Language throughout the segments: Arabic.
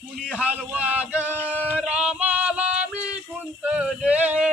कुणी हलवा ग रामाला मी गुंतले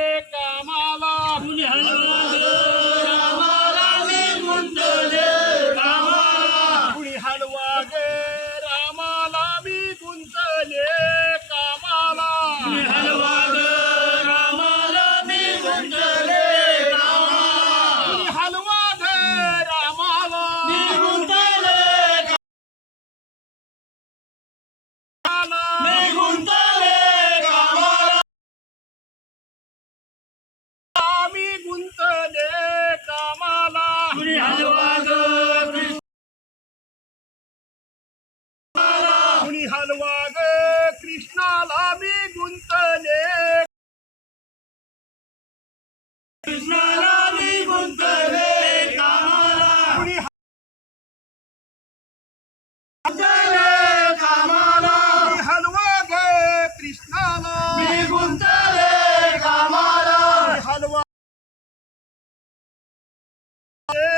Yeah.